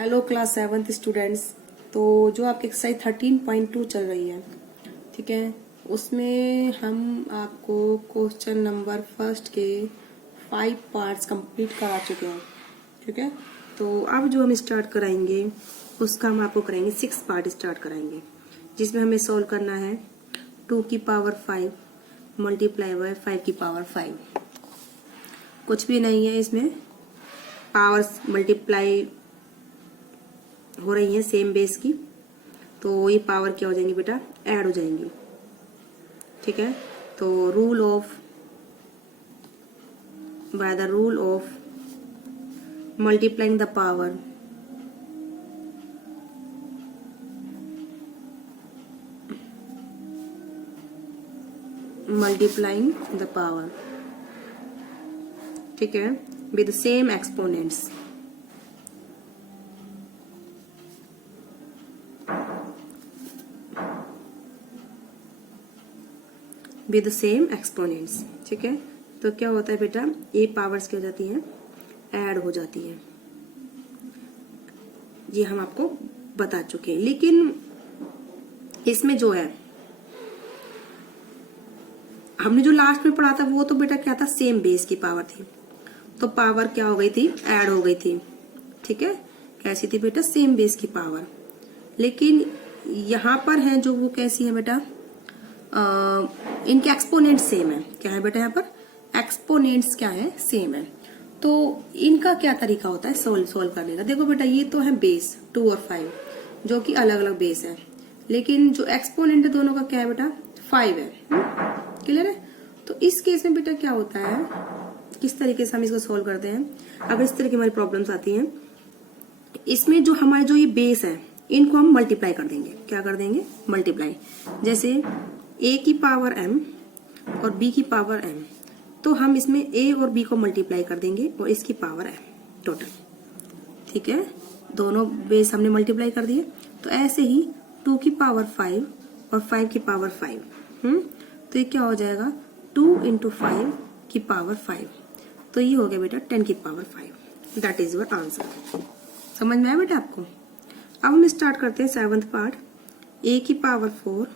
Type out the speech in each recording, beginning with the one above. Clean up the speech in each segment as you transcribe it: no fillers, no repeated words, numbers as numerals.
Hello class 7th students. तो जो आपकी एक्सरसाइज 13.2 चल रही है, ठीक है, उसमें हम आपको क्वेश्चन नंबर फर्स्ट के 5 पार्ट्स कंप्लीट करा चुके हैं। ठीक है, तो अब जो हम स्टार्ट कराएंगे उसका हम आपको कराएंगे 6 पार्ट स्टार्ट कराएंगे, जिसमें हमें सॉल्व करना है 2 की पावर 5 मल्टीप्लाई बाय 5 की पावर 5। कुछ भी नहीं है इसमें, पावर्स मल्टीप्लाई हो रही है सेम बेस की, तो ये पावर क्या हो जाएंगी बेटा, ऐड हो जाएंगी। ठीक है, तो rule of bye the rule of multiplying the power ठीक है, with same exponents. With same exponents. ठीक है, तो क्या होता है बेटा, ये पावर्स क्या हो जाती हैं, ऐड हो जाती है। ये हम आपको बता चुके हैं, लेकिन इसमें जो है हमने जो लास्ट में पढ़ा था वो तो बेटा क्या था, सेम बेस की पावर थी, तो पावर क्या हो गई थी, ऐड हो गई थी। ठीक है, कैसी थी बेटा, सेम बेस की पावर। लेकिन यहां पर है जो वो कैसी है बेटा, इनके एक्सपोनेंट सेम है। क्या है बेटा, यहाँ पर एक्सपोनेंट्स क्या है, सेम है। तो इनका क्या तरीका होता है सोल्व करने का। देखो बेटा, ये तो है बेस 2 और 5 जो कि अलग अलग बेस है, लेकिन जो एक्सपोनेंट है दोनों का क्या है बेटा, 5 है। क्लियर है। तो इस केस में बेटा क्या होता है, किस तरीके से हम इसको सोल्व करते हैं। अगर इस तरह की हमारी प्रॉब्लम्स आती हैं, इसमें जो हमारे जो ये बेस है इनको हम मल्टीप्लाई कर देंगे। क्या कर देंगे, मल्टीप्लाई। जैसे a की पावर m और b की पावर m, तो हम इसमें a और b को मल्टीप्लाई कर देंगे और इसकी पावर m टोटल। ठीक है, दोनों बेस हमने मल्टीप्लाई कर दिए। तो ऐसे ही 2 की पावर 5 और 5 की पावर 5, तो ये क्या हो जाएगा, 2 इंटू 5 की पावर 5। तो ये हो गया बेटा 10 की power 5। That is your answer. समझ में आया बेटा आपको। अब हम स्टार्ट करते हैं 7th पार्ट, a की पावर 4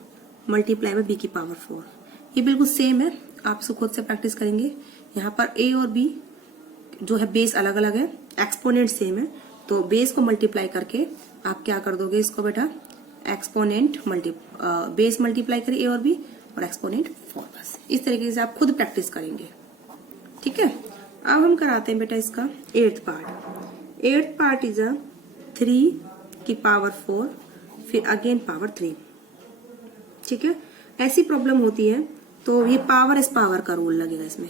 मल्टीप्लाई बाय b की पावर 4। ये बिल्कुल सेम है, आप खुद से प्रैक्टिस करेंगे। यहाँ पर a और b जो है बेस अलग अलग है, एक्सपोनेंट सेम है, तो बेस को मल्टीप्लाई करके आप क्या कर दोगे इसको बेटा, एक्सपोनेंट बेस मल्टीप्लाई करिए a और b और एक्सपोनेंट 4। बस इस तरीके से आप खुद प्रैक्टिस करेंगे। ठीक है, अब हम कराते हैं बेटा इसका 8th part. 8th part is 3 की पावर 4 फिर अगेन पावर 3। ठीक है, ऐसी प्रॉब्लम होती है तो ये पावर इस पावर का रूल लगेगा इसमें।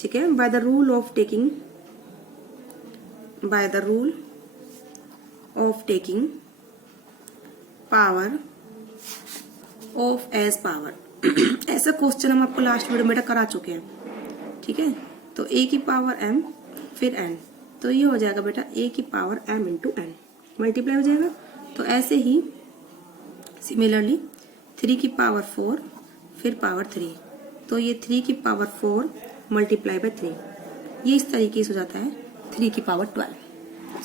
ठीक है, by the rule of taking power of as power. ऐसा क्वेश्चन हम आपको लास्ट वीडियो में बेटा करा चुके हैं। ठीक है, तो a की पावर m फिर n, तो ये हो जाएगा बेटा a की power m into n, multiply हो जाएगा। तो ऐसे ही सिमिलरली 3 की पावर 4 फिर पावर 3, तो ये 3 की पावर 4 मल्टीप्लाई बाय 3, ये इस तरीके से हो जाता है 3 की पावर 12।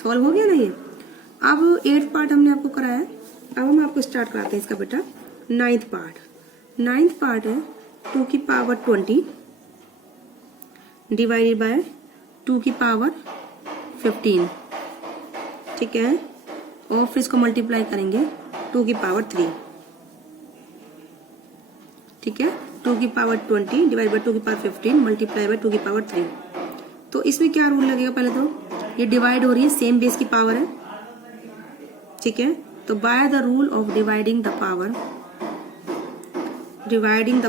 सॉल्व हो गया ना ये। अब 8th पार्ट हमने आपको कराया, अब हम आपको स्टार्ट कराते हैं इसका बेटा 9th पार्ट। 9th पार्ट है 2 की पावर 20 डिवाइडेड बाय 2 की पावर 15। ठीक है, और फिर इसको मल्टीप्लाई करेंगे 2 की पावर 3। ठीक है, 2 की पावर 20 डिवाइड बाय 2 की पावर 15 मल्टीप्लाई बाय 2 की पावर 3। तो इसमें क्या रूल लगेगा, पहले तो ये डिवाइड हो रही है, सेम बेस की पावर है। ठीक है, तो bye the rule of dividing the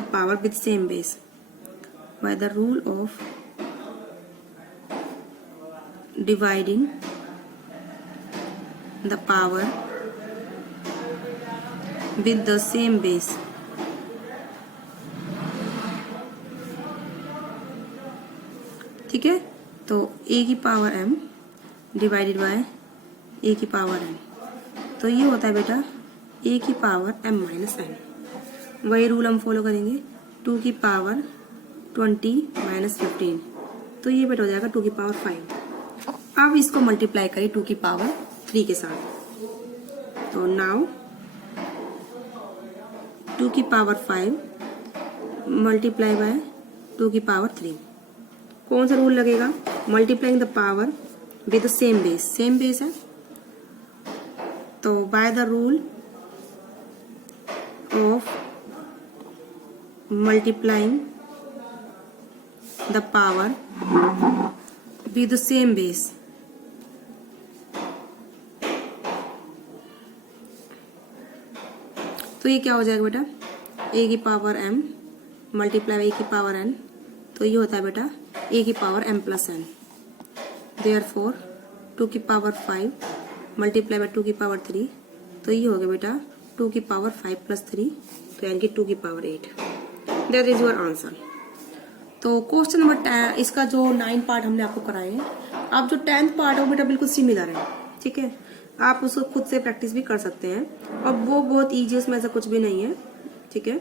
power with same base, bye the rule of dividing the power with the same base, ठीक है, तो a की power m divided by a की पावर n, तो ये होता है बेटा a की पावर m माइनस n। वही रूल हम फॉलो करेंगे, 2 की पावर 20 माइनस 15, तो ये बेटा हो जाएगा 2 की पावर 5। अब इसको मल्टीप्लाई करिए 2 की पावर 3 के साथ। तो नाउ 2 की पावर 5 मल्टीप्लाई बाय 2 की पावर 3। कौन सा रूल लगेगा? Multiplying the power with the same base, same base है तो bye the rule of multiplying the power with the same base. तो ये क्या हो जाएगा बेटा? a की पावर m मल्टीप्लाई a की पावर n, तो ये होता है बेटा a की power m plus n। Therefore 2 की पावर 5 मल्टीप्लाई बाय 2 की पावर 3, तो ये हो गया बेटा 2 की पावर 5 प्लस 3, तो यानी कि 2 की power 8। That is your answer. तो क्वेश्चन नंबर इसका जो 9 पार्ट हमने आपको कराए हैं, आप जो 10th पार्ट है वो बेटा बिल्कुल सिमिलर है, ठीक है। आप उसको खुद से प्रैक्टिस भी कर सकते हैं और वो बहुत ईजी, उसमें ऐसा कुछ भी नहीं है, ठीक है।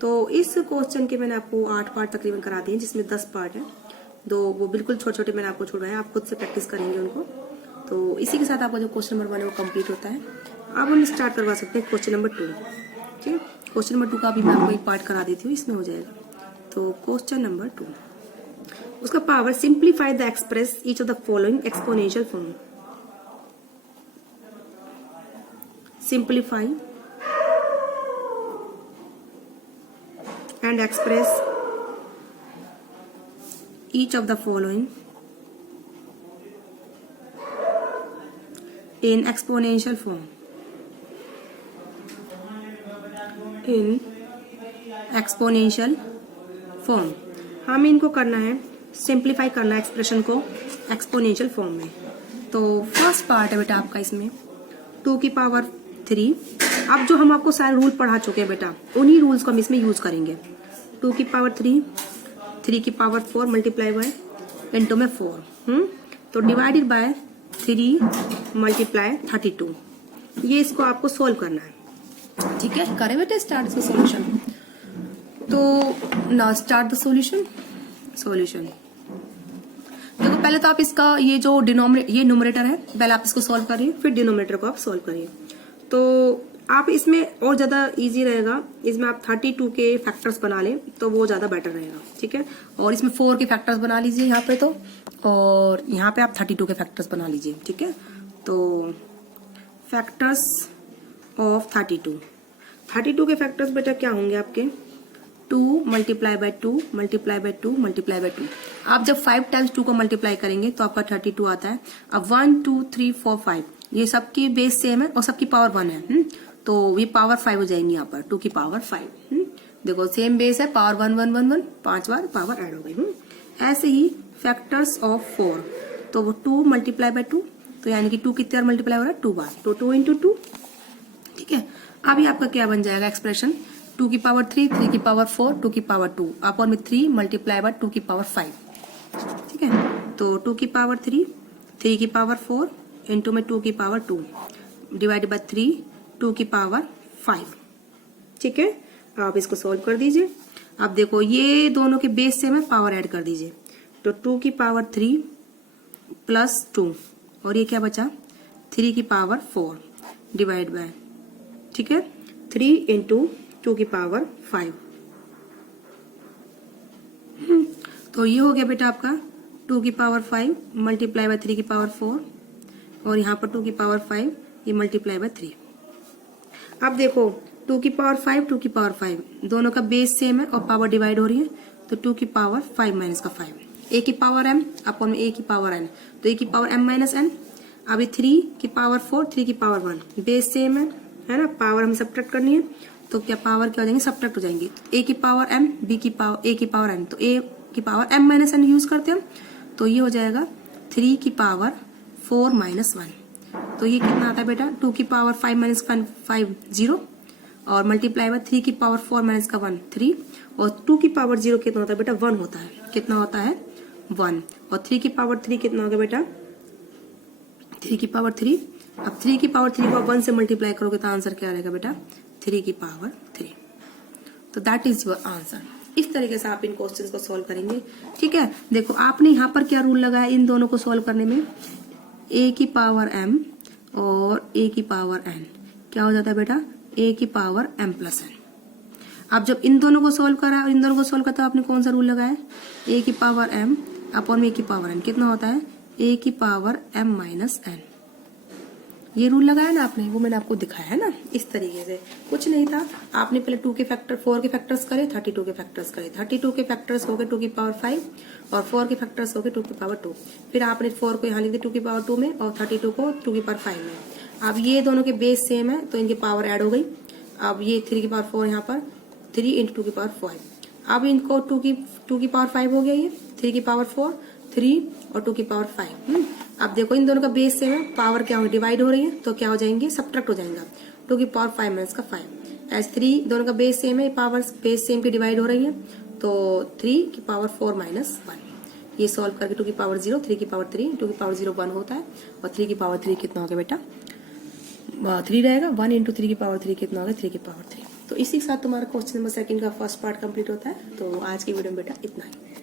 तो इस क्वेश्चन के मैंने आपको 8 पार्ट तकरीबन करा दिए, जिसमें 10 पार्ट है, दो वो बिल्कुल छोटे छोटे मैंने आपको छोड़वाए, आप खुद से प्रैक्टिस करेंगे उनको। तो इसी के साथ आपका जो क्वेश्चन नंबर 1 है वो कंप्लीट होता है। अब हम स्टार्ट करवा सकते हैं क्वेश्चन नंबर 2, ठीक है। क्वेश्चन नंबर 2 का भी मैं आपको एक पार्ट करा देती हूँ, इसमें हो जाएगा। तो क्वेश्चन नंबर 2, उसका power simplify the express each of the following exponential form. Simplify and express each of the following in exponential form. In exponential form हमें इनको करना है, सिंप्लीफाई करना है एक्सप्रेशन को एक्सपोनेंशियल फॉर्म में। तो फर्स्ट पार्ट है बेटा आपका इसमें 2 की पावर 3। अब जो हम आपको सारे रूल पढ़ा चुके हैं बेटा, उन्हीं रूल्स को हम इसमें यूज करेंगे। 2 की पावर 3, 3 की पावर 4 मल्टीप्लाई बाय इंटू में 4, तो डिवाइडेड बाय 3 मल्टीप्लाई 32। ये इसको आपको सोल्व करना है, ठीक है। करें बेटा स्टार्ट इसका सॉल्यूशन। तो नाउ स्टार्ट द सॉल्यूशन। देखो पहले तो आप इसका ये जो ये न्यूमरेटर है, पहले आप इसको सॉल्व करिए, फिर डिनोमिनेटर को आप सॉल्व करिए। तो आप इसमें और ज्यादा इजी रहेगा, इसमें आप 32 के फैक्टर्स बना लें तो वो ज्यादा बेटर रहेगा, ठीक है। और इसमें 4 के फैक्टर्स बना लीजिए यहाँ पे, तो और यहाँ पे आप 32 के फैक्टर्स बना लीजिए, ठीक है। तो फैक्टर्स ऑफ 32 के फैक्टर्स बेटा क्या होंगे आपके? 2 multiply by 2 multiply by 2 multiply by 2। आप जब 5 टाइम्स 2 को मल्टीप्लाई करेंगे तो आपका 32 आता है। अब 1 2 3 4 5 ये सबकी बेस सेम है और सबकी पावर 1 है, तो ये पावर 5 हो जाएंगी यहाँ पर, 2 की पावर 5। देखो सेम बेस है, पावर 1 1 1 1, 5 बार पावर ऐड हो गई। ऐसे ही फैक्टर्स ऑफ 4, तो वो 2 मल्टीप्लाई बाय 2, तो यानी कि 2 कितनी बार मल्टीप्लाई हो रहा है? 2 बार, तो 2 इंटू 2, ठीक है। अभी आपका क्या बन जाएगा एक्सप्रेशन? 2 की पावर 3, 3 की पावर 4, 2 की पावर 2, अपर में 3 मल्टीप्लाई बाय 2 की पावर 5, ठीक है। तो 2 की पावर 3, 3 की पावर 4 इंटू में 2 की पावर 2 डिवाइडेड बाय 3, 2 की पावर 5, ठीक है। आप इसको सोल्व कर दीजिए। अब देखो ये दोनों के बेस से मैं पावर ऐड कर दीजिए, तो 2 की पावर 3 प्लस 2, और ये क्या बचा? 3 की पावर 4 डिवाइड बाय, ठीक है, 3 इंटू 2 की पावर 5। तो ये हो गया बेटा आपका 2 की पावर 5 मल्टीप्लाई बाय 3 की पावर 4, और यहाँ पर 2 की पावर 5 ये मल्टीप्लाई बाय 3। अब देखो 2 की पावर 5 2 की पावर 5 दोनों का बेस सेम है और पावर डिवाइड हो रही है, तो 2 की पावर 5 माइनस का 5, a की पावर m अपॉन में a की पावर n, तो a की पावर m माइनस n। अभी 3 की पावर 4 3 की पावर 1 बेस सेम है ना, पावर हमें सब्ट्रैक्ट करनी है, तो क्या पावर क्या हो जाएंगे? सब्ट्रैक्ट हो जाएंगी। a की पावर m b की पावर a की पावर n, तो a की power m minus n use करते हैं, तो ये हो जाएगा 3 की पावर 4 माइनस 1। तो ये कितना आता है बेटा? 2 की पावर 5 माइनस 5 0, और मल्टीप्लाई बाय 3 की पावर 4 माइनस का 1 3, और 2 की पावर 0 कितना होता है बेटा? 1 होता है। कितना होता है? 1। और 3 की पावर 3 कितना हो गया बेटा? 3 की पावर 3। अब 3 की पावर 3 को 1 से मल्टीप्लाई करोगे तो आंसर क्या रहेगा बेटा? 3 की पावर 3। तो दैट इज योर आंसर। इस तरीके से आप इन क्वेश्चंस को सॉल्व करेंगे, ठीक है। देखो आपने यहाँ पर क्या रूल लगाया इन दोनों को सॉल्व करने में? a की पावर m और a की पावर n क्या हो जाता है बेटा, a की पावर m प्लस n। अब जब इन दोनों को सोल्व करा और इन दोनों को सोल्व करता आपने कौन सा रूल लगाया, a की पावर m अपॉन a की पावर n कितना होता है, a की पावर m माइनस n। ये रूल लगाया ना आपने, वो मैंने आपको दिखाया है ना, इस तरीके से। कुछ नहीं था, आपने पहले 2 के फैक्टर 4 के फैक्टर्स करे, 32 के फैक्टर्स करे। 32 के फैक्टर्स हो गए 2 की पावर 5 और 4 के फैक्टर्स हो गए 2 की पावर 2। फिर आपने 4 को यहाँ लिख दिया 2 की पावर 2 में और 32 को 2 की पावर 5 में। अब ये दोनों के बेस सेम है तो इनकी पावर ऐड हो गई। अब ये 3 की पावर 4 यहाँ पर 3 इंटू 2 की पावर 5। अब इनको 2 की पावर 5 हो गया, ये 3 की पावर 4 3 और 2 की पावर 5। अब देखो इन दोनों का बेस सेम है, पावर क्या हो डिवाइड हो रही है तो क्या हो जाएंगे, सब्ट्रैक्ट हो जाएगा। 2 की पावर 5 माइनस का 5 एज 3 दोनों का बेस सेम है, पावर बेस सेम की डिवाइड हो रही है तो 3 की पावर 4 माइनस 1। ये सॉल्व करके 2 की पावर 0 3 की पावर 3 2 की पावर 0 1 होता है और 3 की पावर 3 कितना हो गया बेटा 3 रहेगा। 1 इंटू 3 की पावर 3 कितना हो गया 3 की पावर 3। तो इसी के साथ तुम्हारा क्वेश्चन नंबर 2 का फर्स्ट पार्ट कंप्लीट होता है। तो आज की वीडियो में बेटा इतना ही।